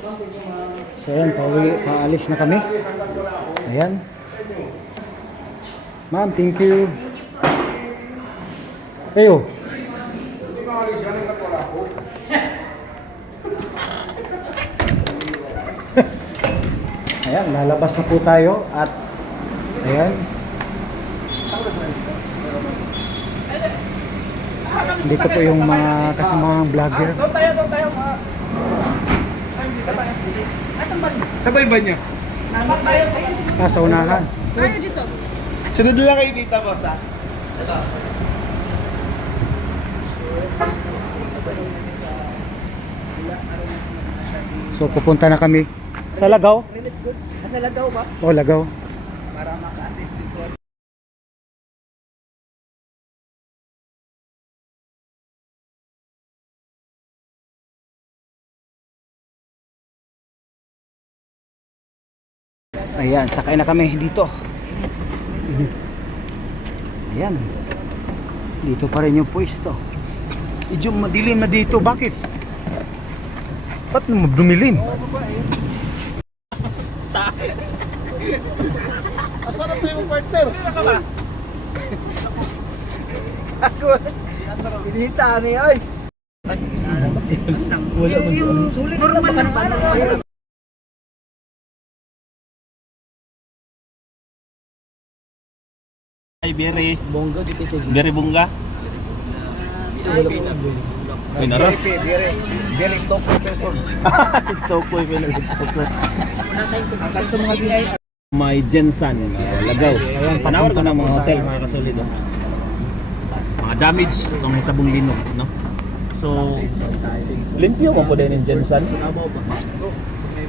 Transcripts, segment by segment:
So ayan, paalis na kami. Ayan. Ma'am, thank you. Ayo. Ayan, lalabas na po tayo at ayan. Dito po yung mga kasamang vlogger. Doon tayo. Sabay ba niya? Naman tayo sa Sa unahan. Tayo dito. sunod lang kayo dito, boss, ha? So pupunta na kami sa Lagaw. Sa Lagaw ba? O Lagaw. Para maka-assist dito. Ayan, sakay na kami dito. Ayan. Dito pa rin yung pwesto. Medyo madilim na dito. Bakit? Ba't dumilim? Asa na tayo mong partner? Ka ba? Ako. Pinita ni ay. Wala ba Yung sulit normal na pala. Ay, bere. Bongga dito sa Bere bunga. Ay, nara. Very stock person. Stock ko yung pinag-stock. Ang to mga BI. May Jensen, Lagaw. Panawar ko ng mga hotel, mga kasolid. Mga damage, itong hitabong linog. No? So, limpyo mo po din yung Jensen.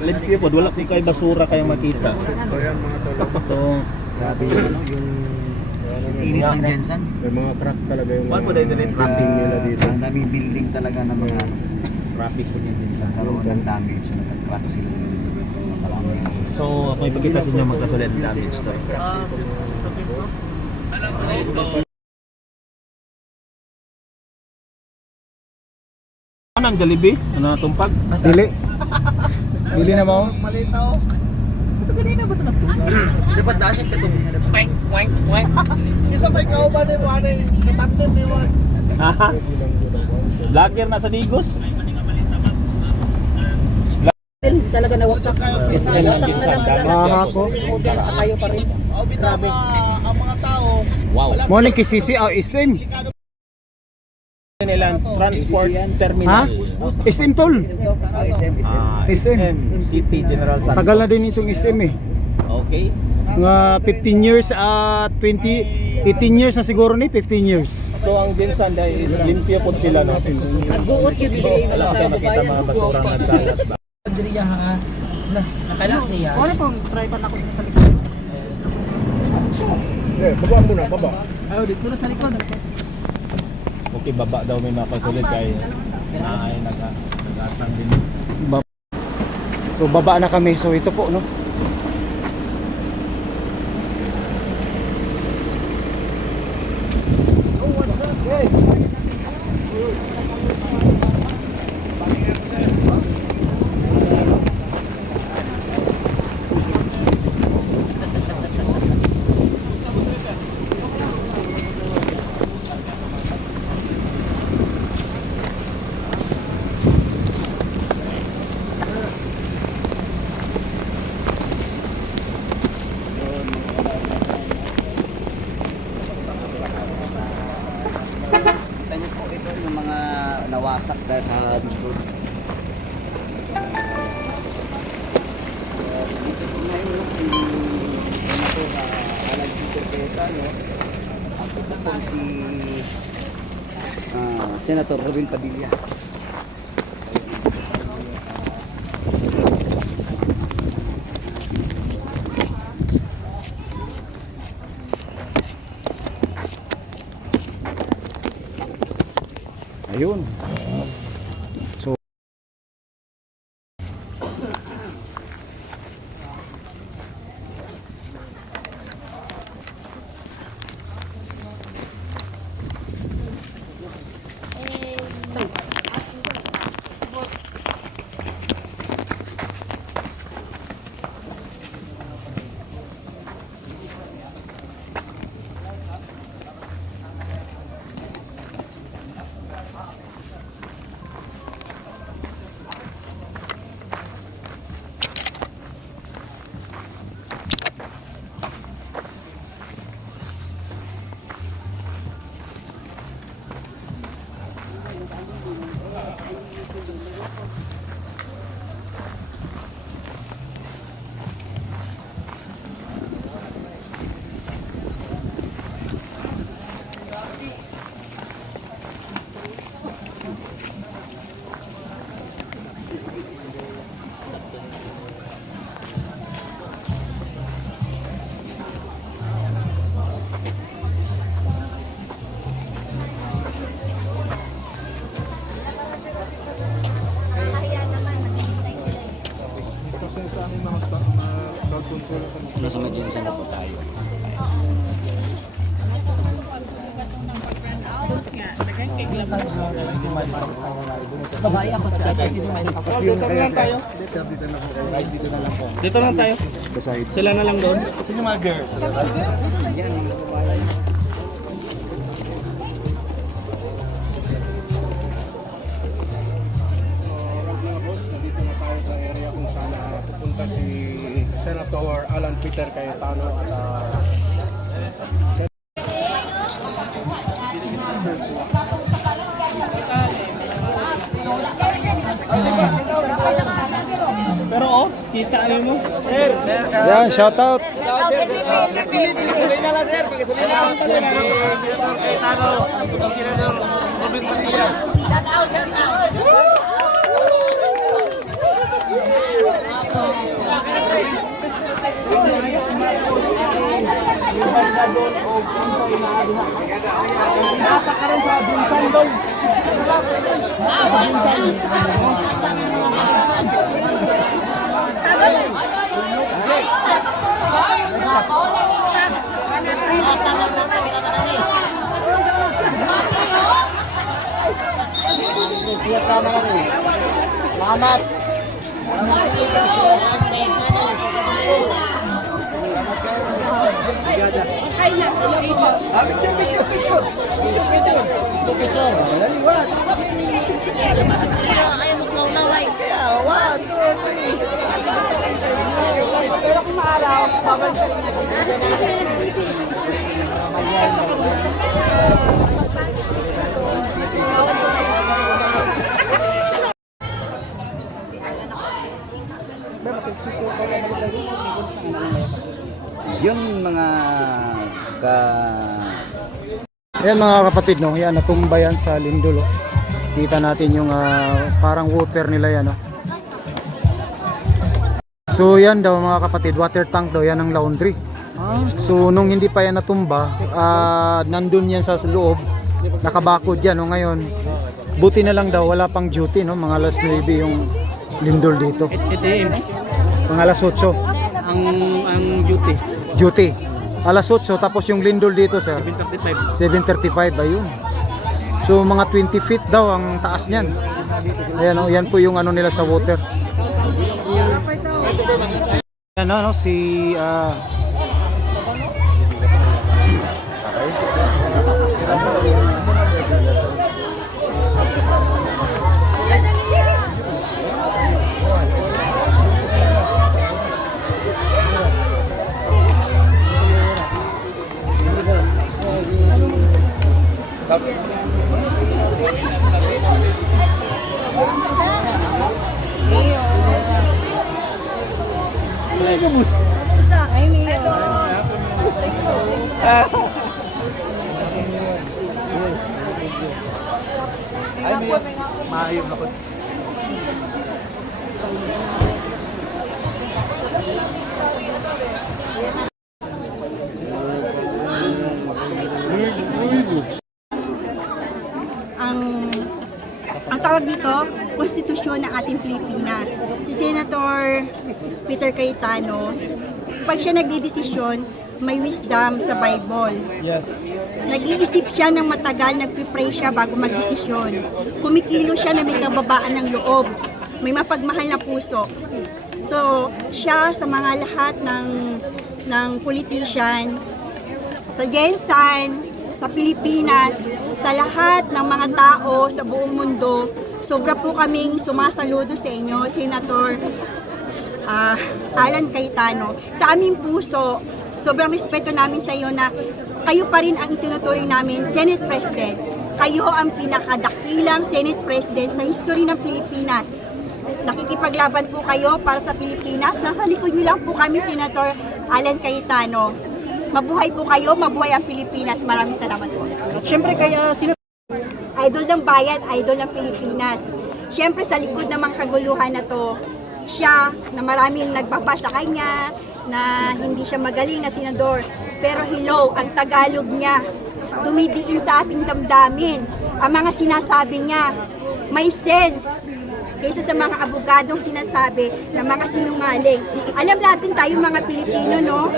Limpyo po, wala ko kayo basura kayong makita. So, Grabe yung Init ng Jensen. may mga crack talaga yung wala po din yung traffic nila dito. Ang daming building talaga ng mga traffic po yung Jensen. karoon ng damage na nag-crack sila. So, ako ipakita sa inyo magkasolid ng damage to. Ano ang Jollibee? Ano ang tumpag? Dili. Dili na mo. Malitaw. Di ba dasin ka itong wank. Isa may kauban ni mo, ano yung katapin ni mo. Haha. Vlogger na sa Digos. Talaga nawaksak. SM ng Jinsan. Ako. Tayo pa rin. O, bitaw ang mga tao. Wow. Mo ni kisisi o isim. Nilang transport Ha? terminal. Isim tol. SM. City General Santos. Tagal na din itong isim eh. Okay. Mga 15 years at 18 years na siguro ni 15 years. So ang Jinsan dahil is limpyo po sila no. Nagbuot yun bigay Wala kayo makita mga basura na salat ba. Diriya ha. Nakalak niya. Wala pong try pa ako sa likod. Baba muna, baba. Ayo dito na sa likod. Okay, baba daw may mapasulit kay ay nagatang din. So baba na kami. So ito po no. Yung mga nawasak dahil sa likod. Dito po ngayon, yung ako alag dito kaya no? Ako po si Senator Robin Padilla. Ayun. So Nasa may Jensen na po tayo. Dito na lang tayo. Dito na lang tayo. Sila na lang doon. Sino mga girls? Nandito na tayo sa area kung saan pupunta si Senator Alan Peter Cayetano at pero kita mo. Yan, shout out. Salamat. Picture. Laliwat. Kaya maglaw-laway. Kaya, 1, 2, 3. Pero kung maaraw, babalik ka rin Yung mga ka Ayan mga kapatid, no? Yan, natumba yan sa lindol. Oh. Kita natin yung parang water nila yan. Oh. So yan daw mga kapatid, water tank daw yan ng laundry. So nung hindi pa yan natumba, nandun yan sa loob, nakabakod yan. No? Ngayon, buti na lang daw, wala pang duty, no? Mga alas 9 yung lindol dito. Mga alas 8. Ang duty. Duty. Alas 8, tapos yung lindol dito sir 7:35. 7:35, ayun. So mga 20 feet daw ang taas niyan. Ayan, oh, yan po yung ano nila sa water. Yan no, si Maayos ako. ang tawag dito, konstitusyon ng ating Pilipinas. Si Senator Peter Cayetano, pag siya nagdidesisyon, may wisdom sa Bible. Yes. Nag-iisip siya ng matagal, nagpipray siya bago magdesisyon. Kumikilo siya na may kababaan ng loob, may mapagmahal na puso. So, siya sa mga lahat ng politician, sa Jensen, sa Pilipinas, sa lahat ng mga tao sa buong mundo, sobra po kaming sumasaludo sa inyo, Senator Alan Cayetano. Sa aming puso, sobrang respeto namin sa iyo na kayo pa rin ang itinuturing namin Senate President. Kayo ang pinakadakilang Senate President sa history ng Pilipinas. Nakikipaglaban po kayo para sa Pilipinas. Nasa likod niyo lang po kami, Senator Alan Cayetano. Mabuhay po kayo, mabuhay ang Pilipinas. Maraming salamat po. Siyempre kaya sino Idol ng bayan, idol ng Pilipinas. Siyempre sa likod ng mga kaguluhan na to, siya na maraming nagbaba sa kanya, na hindi siya magaling na senador. Pero hello, ang Tagalog niya, dumidiin sa ating damdamin. Ang mga sinasabi niya, may sense. kaysa sa mga abogadong sinasabi na mga sinungaling. Alam natin tayo mga Pilipino, no?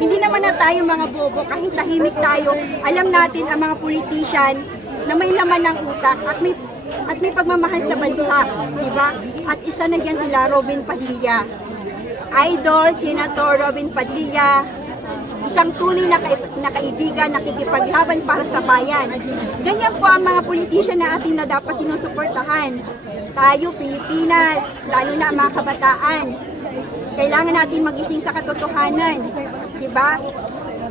Hindi naman na tayo mga bobo, kahit tahimik tayo. Alam natin ang mga politician na may laman ng utak at may pagmamahal sa bansa, di ba? At isa na diyan sila, Robin Padilla. Idol, Senator Robin Padilla, isang tunay na kaibigan, nakikipaglaban para sa bayan. Ganyan po ang mga politician na ating na dapat sinusuportahan. Tayo, Pilipinas, lalo na ang mga kabataan, kailangan natin magising sa katotohanan. Diba?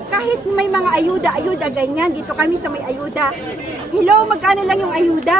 Kahit may mga ayuda, ganyan, dito kami sa may ayuda. Hello, magkano lang yung ayuda?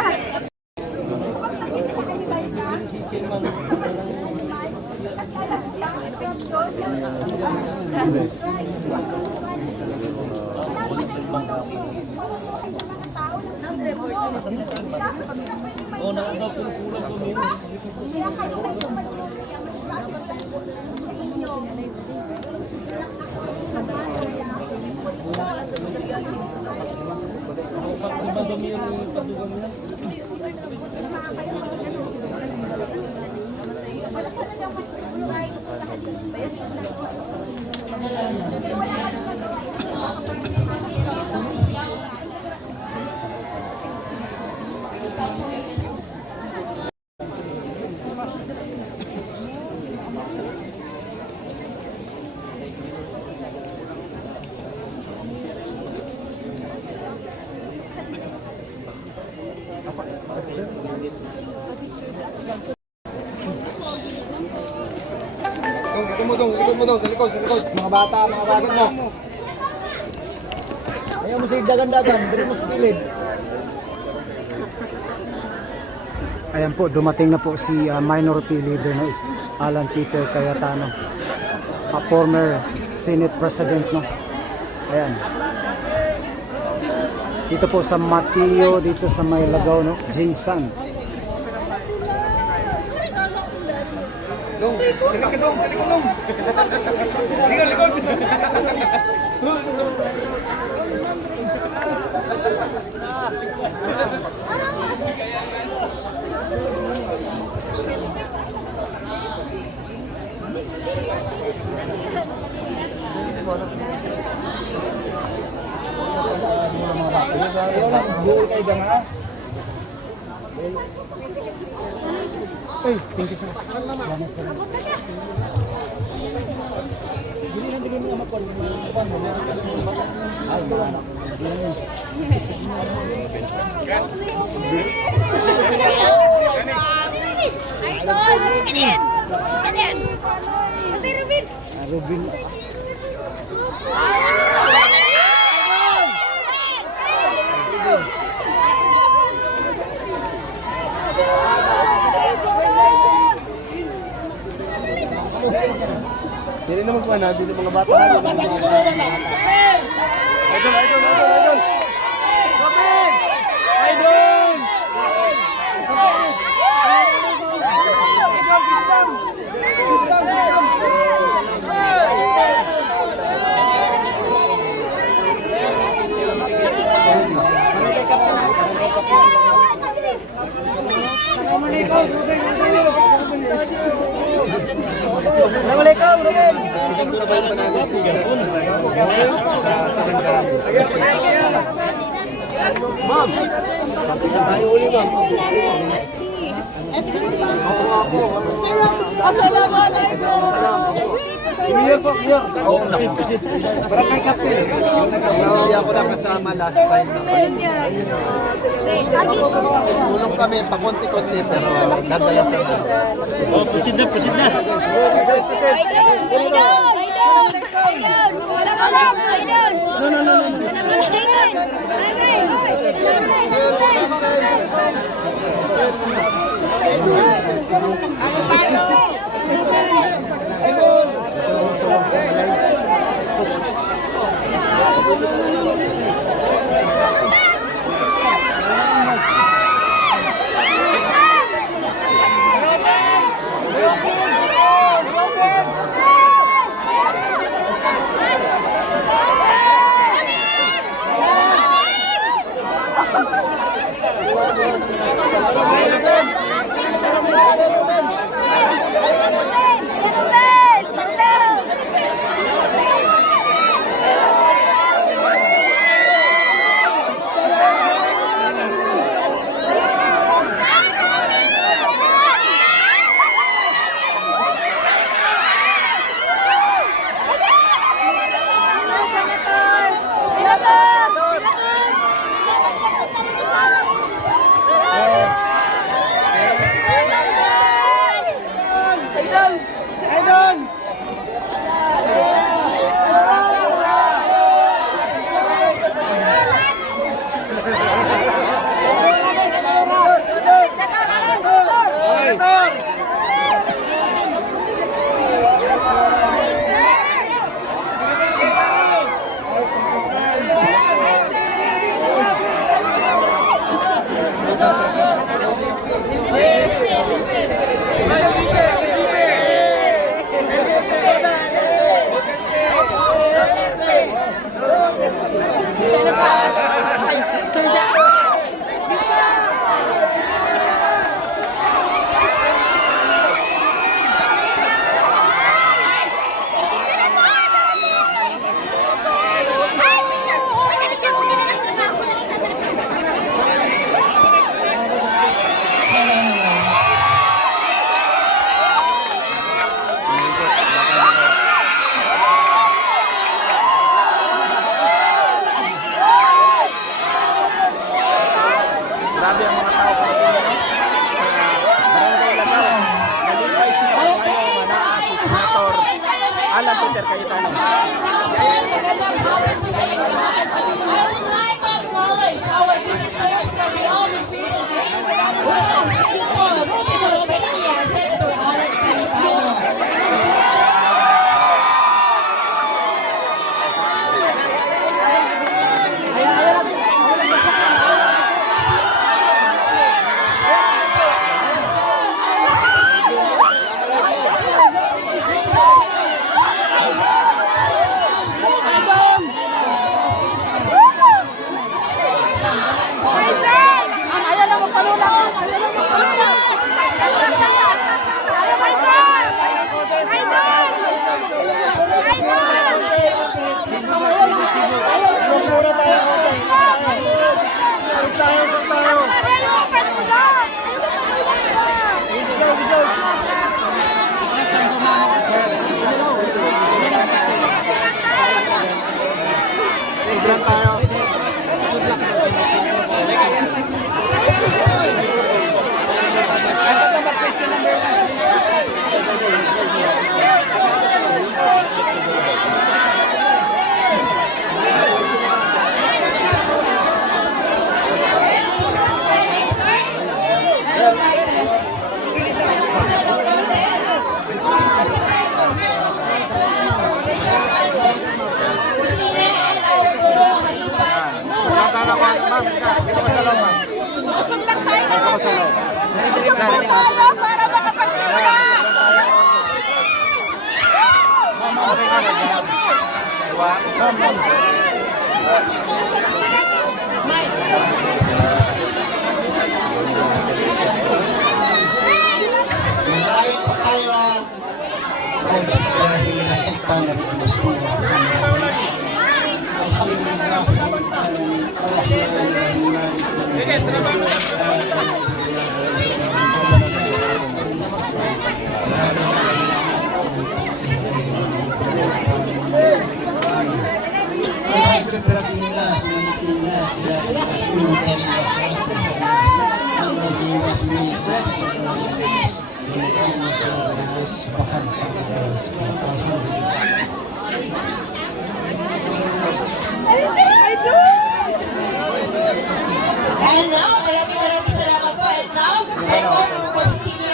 Mga bata mo. Ayaw mo sa dagan-dagan, pero mo sa gilid. Ayan po, dumating na po si minority leader na Alan Peter Cayetano, former Senate President, no? Ayan. Dito po sa Mateo, dito sa Maylagaw, no? Jason. Robin. Hindi naman po na, hindi mga bata na. Idol! Assalamualaikum, Ruben. Sabay pa namin. Ma'am, tayo uli ma'am. Clear po, clear. Parang kay Captain. Hindi ako nakasama last time. Tulong kami pa konti-konti pero ganda lang. Oh, pusit na. Alan Peter Cayetano. Magandang hapon po sa inyo lahat. I would like to acknowledge our visitors from the office today. Welcome, Senator Rufino Peña, Senator Alan Cayetano. Malapit pa tayo dahil nasaktan na rin ang sunod. And now, maraming salamat po. And now, I call for Speaker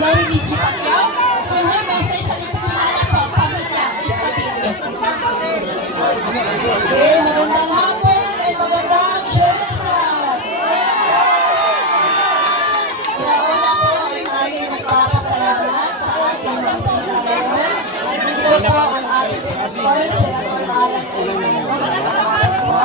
Lori D. G. Pacquiao for her message at ipakilala po ang pamilya Estabildo. Okay, magandang hapon at magandang Jensen! Inauna po ay tayo nagpapasalamat sa ating mga bisita ngayon. Ito po ang ating Senator Alan Cayetano. Magandang hapon po.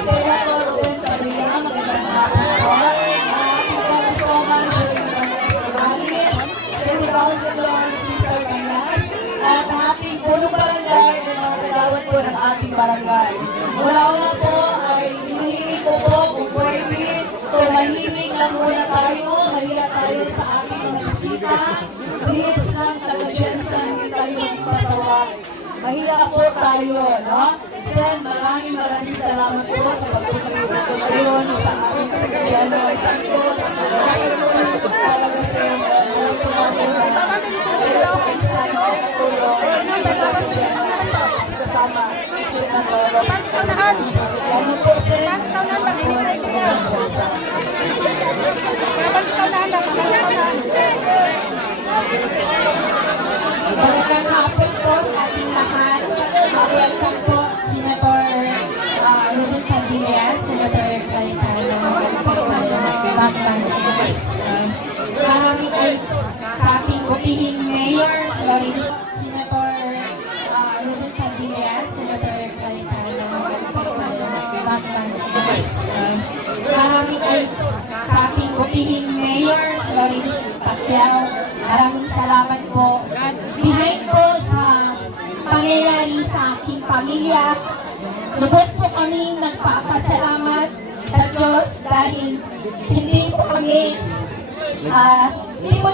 Senator Ruben Padilla, magandang hapon po. Ang ating Congresswoman Joey Bañez Morales, City Councilor Cesar Bañez, at ang ating punong barangay at mga tagawad po ng ating barangay. Una-una po ay hinihingi ko po kung pwede, tumahimik lang muna tayo, mahiya tayo sa ating mga bisita. Please lang, taga-Jensen, hindi tayo maging pasawa. Mahiya po tayo, no? Sen, maraming salamat po sa pagpunta ngayon sa aming sa General Santos. Talaga, Sen, alam po namin na kayo po ay isa ng pagkatulong dito sa General Santos kasama Senator Robert Padilla. Lalo po, Sen, magandang po ng magandang Jensen. Magandang hapon po sa ating lahat. Welcome po, Senator Ruben Padilla, Senator Cayetano, Bakban. Maraming ay sa ating butihing Mayor Loretta, Senator Ruben Padilla, Senator Cayetano, Bakban. Maraming ay sa ating butihing Mayor Loretta Pacquiao. Maraming salamat po. Behind po sa pangyayari sa aking pamilya, lubos po kami nagpapasalamat sa Diyos dahil hindi po kami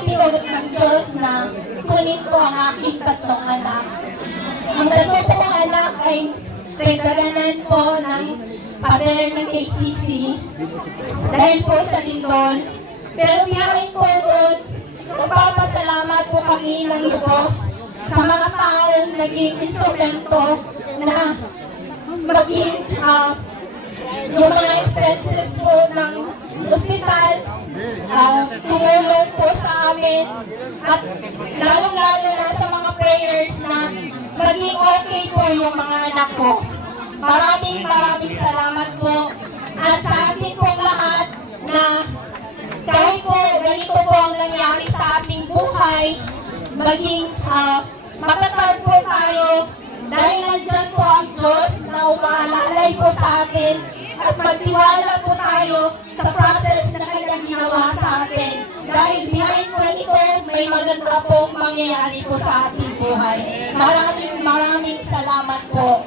tinugot ng Diyos na kunin po ang aking tatlong anak. Ang tatlo pong anak ay regalanan po ng pader ng KCC dahil po sa lindol. Pero behind po doon, nagpapasalamat po kami ng lubos sa mga taong naging instrumento na maging yung mga expenses po ng ospital, tumulong po sa amin at lalong-lalo na sa mga prayers na maging okay po yung mga anak ko. Maraming salamat po at sa ating pong lahat na kahit po ganito po ang nangyari sa ating buhay, maging matatag po tayo dahil nandyan po ang Diyos na umaalalay po sa atin at magtiwala po tayo sa process na kanyang ginawa sa atin. Dahil behind po nito, may maganda pong mangyayari po sa ating buhay. Maraming salamat po.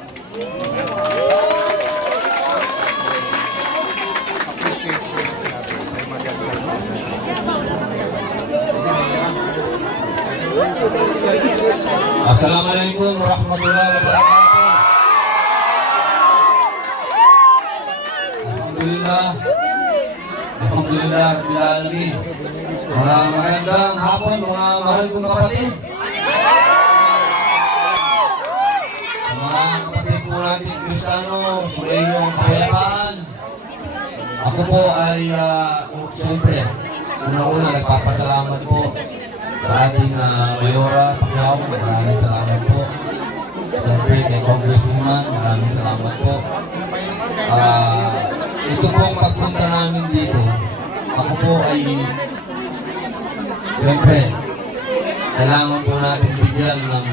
Assalamualaikum warahmatullahi wabarakatuh. Alhamdulillah Rabbil Alamin. Mga magandang hapon mga mahal kong kapatid. Sa mga kapatid po natin Kristiyano, sa inyong kapayapaan. Ako po ay siyempre, una-una nagpapasalamat po sa ating Mayora Pacquiao, maraming salamat po. Siyempre kay Congresswoman, maraming salamat po. Ito pong pagpunta namin dito, ako po ay siyempre kailangan po natin bigyan ng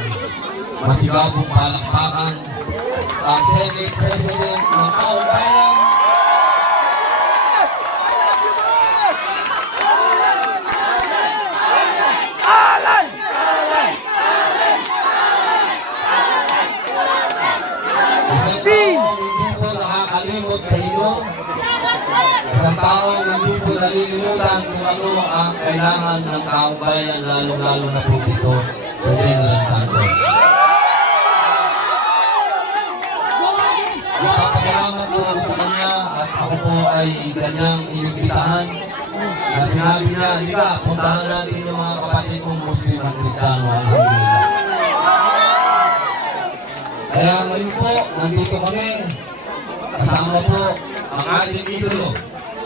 masigabong palakpakan ang Senate President ng Taong Bayan. Hindi po nakakalimot sa inyo. Isang taong hindi po nalilimutan kung ano ang kailangan ng taong bayan, lalo-lalo na po dito sa General Santos. Ipapasalamat po ako sa kanya at ako po ay kanyang inimbitahan na sinabi niya, halika, puntahan natin yung mga kapatid kong Muslim at Kristiyano. Alhamdulillah. Kaya ngayon po, nandito kami, kasama po ang ating idolo,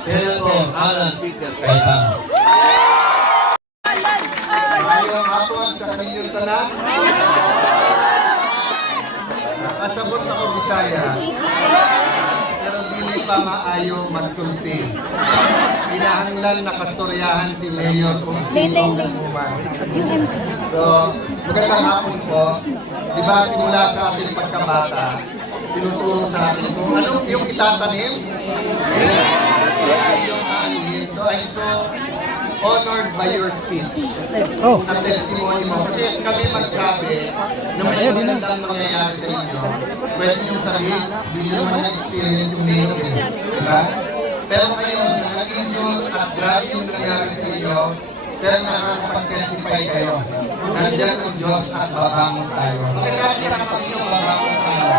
Senator Alan Cayetano. Ngayong hapon sa kanilang tanan, nakasabot ako Bisaya, pero hindi pa maayo magsulti. Kinahanglan nakastoryahan si Mayor kung sino ang umuman. So, magandang hapon po. Diba simula sa ating pagkabata, tinuturo sa atin kung anong yung itatanim, yung aanin. So I'm so honored by your speech. Sa testimony mo. Kasi kami magsabi na may magandang mangyayari sa inyo. Pwede nyo sabihin, hindi nyo naman na-experience yung nito. Diba? Pero ngayon, naka-injure at grabe yung nangyari sa inyo, pero nakakapag-testify kayo. Nandiyan ang Diyos at babangon tayo. Pagkasabi sa katabi nyo, babangon tayo.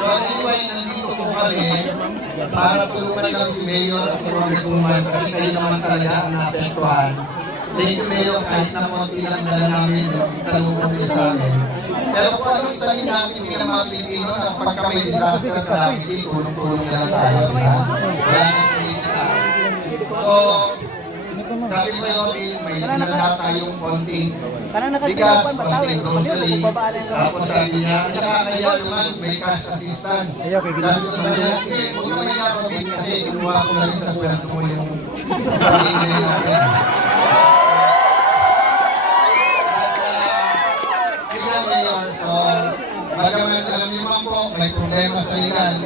So anyway, nandito po kami para tulungan lang si Mayor at si Congresswoman kasi kayo naman talaga ang naapektuhan. Thank you, Mayor, kahit na konti lang dala namin sa lubong niyo sa amin. Pero kung ano itanin natin bilang mga Pilipino na pagka may disaster calamity, tulong-tulong na lang tayo, diba? Wala nang politika. So, sabi ko yun, may dinala tayong konting bigas, konting grocery. Tapos sabi niya, at saka kaya naman may cash assistance. Sabi ko sa kanya, huwag na may nakabit kasi kinuha ko na rin sa sweldo mo yung pamilya natin. Bagaman alam niyo man po, may problema sa legal,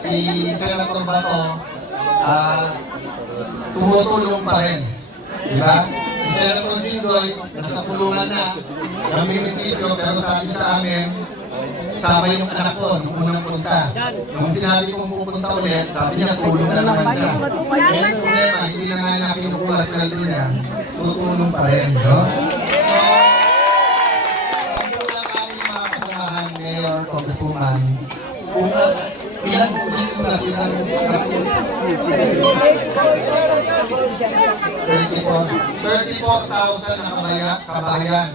si Senator Bato, tumutulong pa rin. Diba? Si Senator Jindoy, nasa kulungan na, kami munisipyo, pero sabi sa amin, sama yung anak ko nung unang punta. Nung sinabi kong pupunta ulit, sabi niya, tulong na naman siya. Kaya yung problema, hindi na nga na kinukuha sa lalito niya, tutulong pa rin. No? Mayor, Congresswoman, kung ilan ulit yung nasilang 34,000 na kabayan.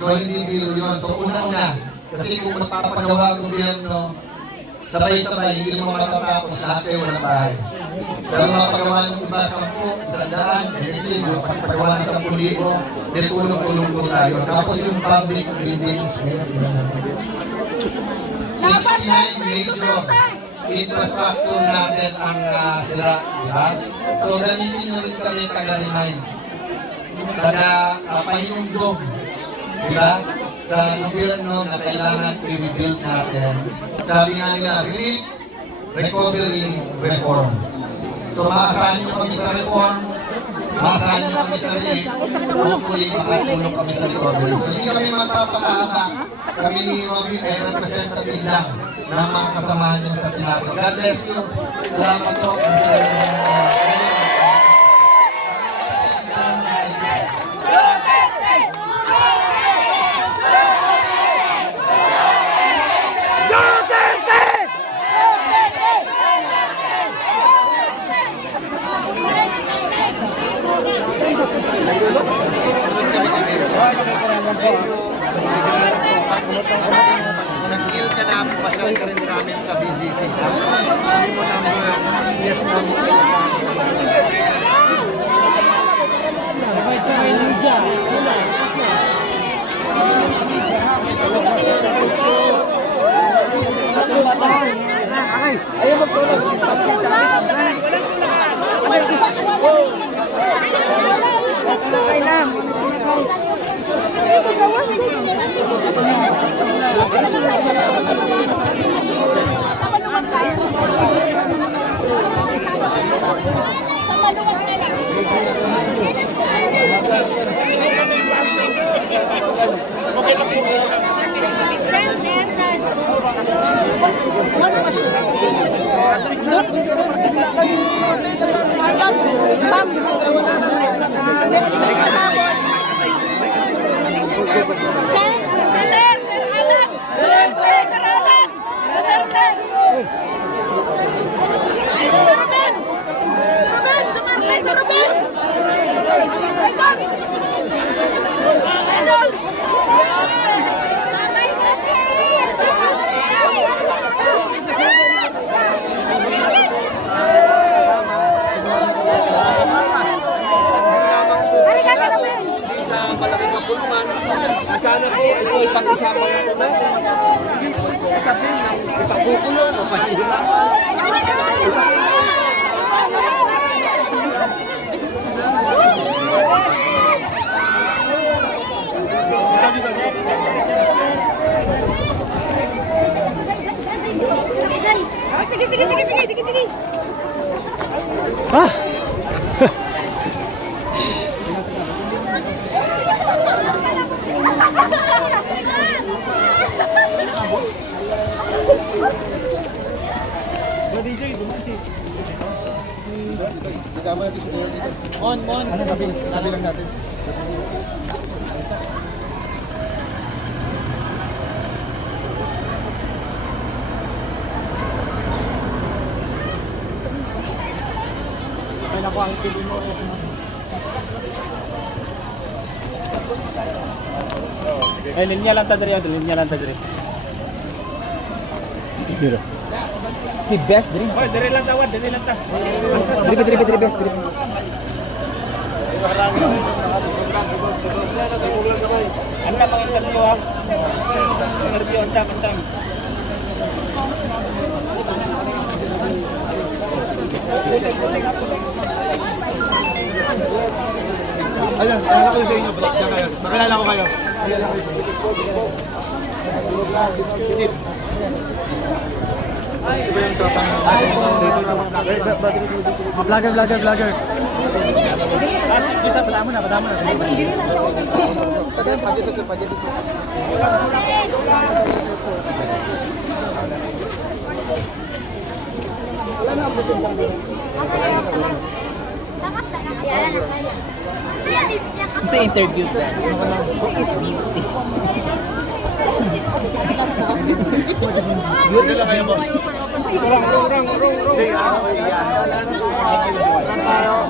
So hindi biro yun. So una-una, kasi kung magpapagawa ang gobyerno, sabay-sabay, hindi mo matatapos, lahat kayo walang bahay. Pero mapagawa ng iba 10, 100, energy, mapagawa ng 10,000, di tulong-tulong po tayo. Tapos yung public buildings, ngayon, ilan na. 69 major infrastructure natin ang sira, di ba? So gamitin nyo rin kami taga-remind, taga-pahinundog, di ba? Sa gobyerno na kailangan i-rebuild natin. Sabi nga nila, relief, recovery, reform. So maasahan nyo kami sa reform, maasahan nyo kami sa relief, hopefully makatulong kami sa recovery. So hindi kami magpapakahaba. Kami ni Robin ay representative lang ng mga kasamahan nyo sa Senado. God bless you. Salamat po. Nag-kill ka na, pasyal ka rin sa amin sa BGC. Hindi mo naman yes na mo. Ayaw magtulog. Sana po ito ay pag-usapan na po natin. Sabihin na ipakukulong o pahihirapan. Sige. Ah! Tama natin sa dito. On. Tabi lang natin. Ay, naku, ang pili mo. Ay, linya lang tadiri, linya lang tadiri. The best drink. Oh, diri lang tawad, diri lang ta. Diri best drink. Anda mga interview ha. Interview antang. Ayun, nakakala ko sa inyo, bro. Makilala ko kayo. Vlogger. Bisa, padama na. Sa interview ka. Who is beauty? Beauty lang kayo, boss. Rong.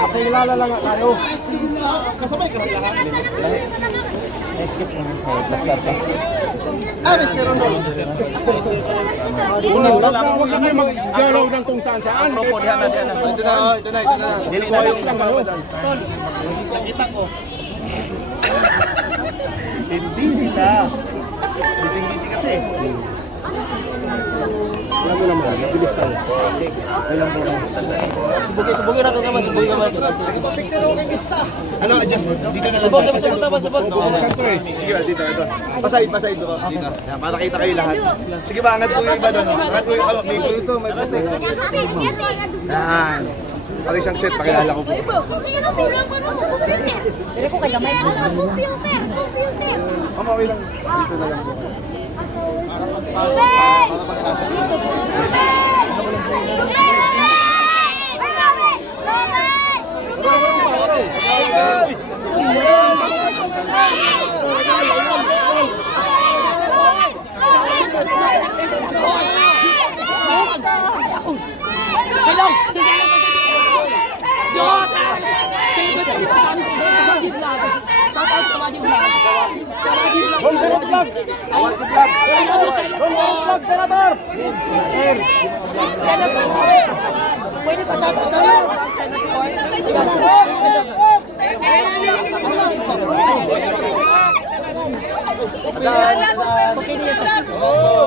Pakilala lang tayo. Huwag na kayo mag-galaw ng kung saan-saan. Ito na. Relax lang kayo. Hindi sila. Busy kasi. Alam mo naman, mabilis tayo. Subugin ako naman. Picture ako kay Mista. Ano, adjust. Dito na lang. Subog. Sige ba, dito. Pasaid ko. Dito. Yan, para kita kayo lahat. Sige ba, angat ko yung iba doon. Angat ko yung may ito, may puti. Yan. Para isang set, pakilala ko po. Okay lang. Dito na lang po. Pwede pa siya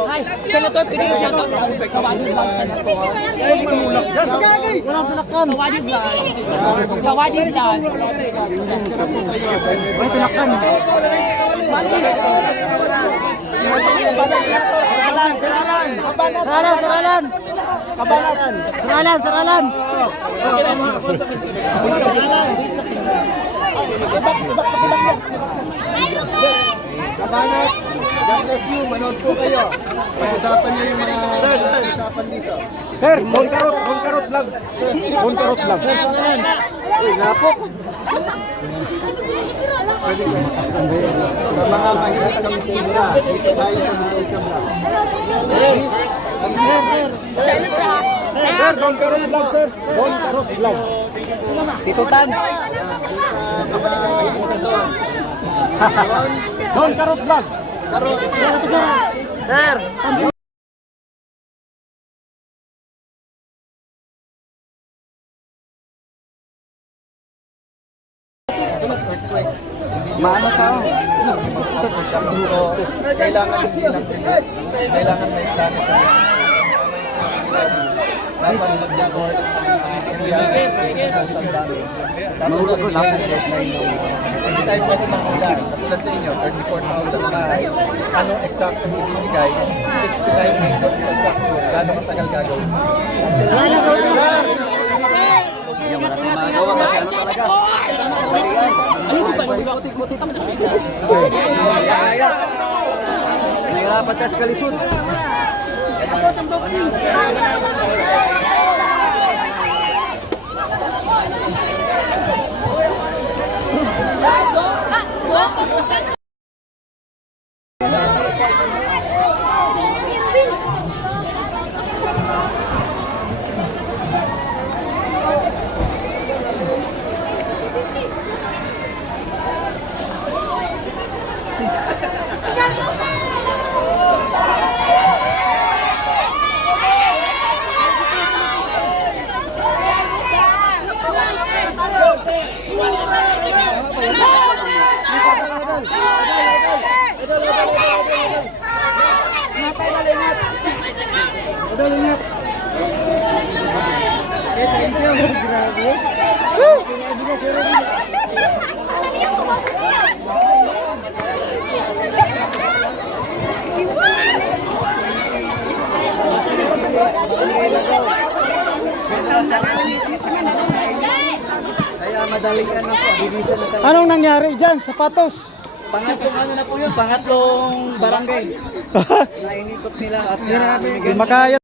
Hi, Senator, pwede mo siya Kawadi Vlog, Senator. Walang pinakan. Kawadi Vlog. Kawadi Vlog. Walang pinakan. Seralan. Kabanat, God bless you, manood po kayo. Pag-usapan niyo yung mga usapan dito. Sir, Bonkarot vlog. Bonkarot vlog. Uy, napok. Sa mga mahirap sa Misira, dito tayo sa Misira Vlog. Sir, Bonkarot vlog, sir. Bonkarot vlog. Tito Tans. Bonkarot vlog. Sir. Maano tao? Kailangan may plano sa dapat mag-record mahulog ko lang hindi tayo kasi mahulan katulad sa inyo 34,000 na ano exact ang ibibigay 69 days of construction gano'ng katagal gagawin Nahirapan ka sa kalisod. Anong nangyari dyan? Sapatos? Pangatlong ano na po yun, pangatlong barangay. Nainikot nila at Makaya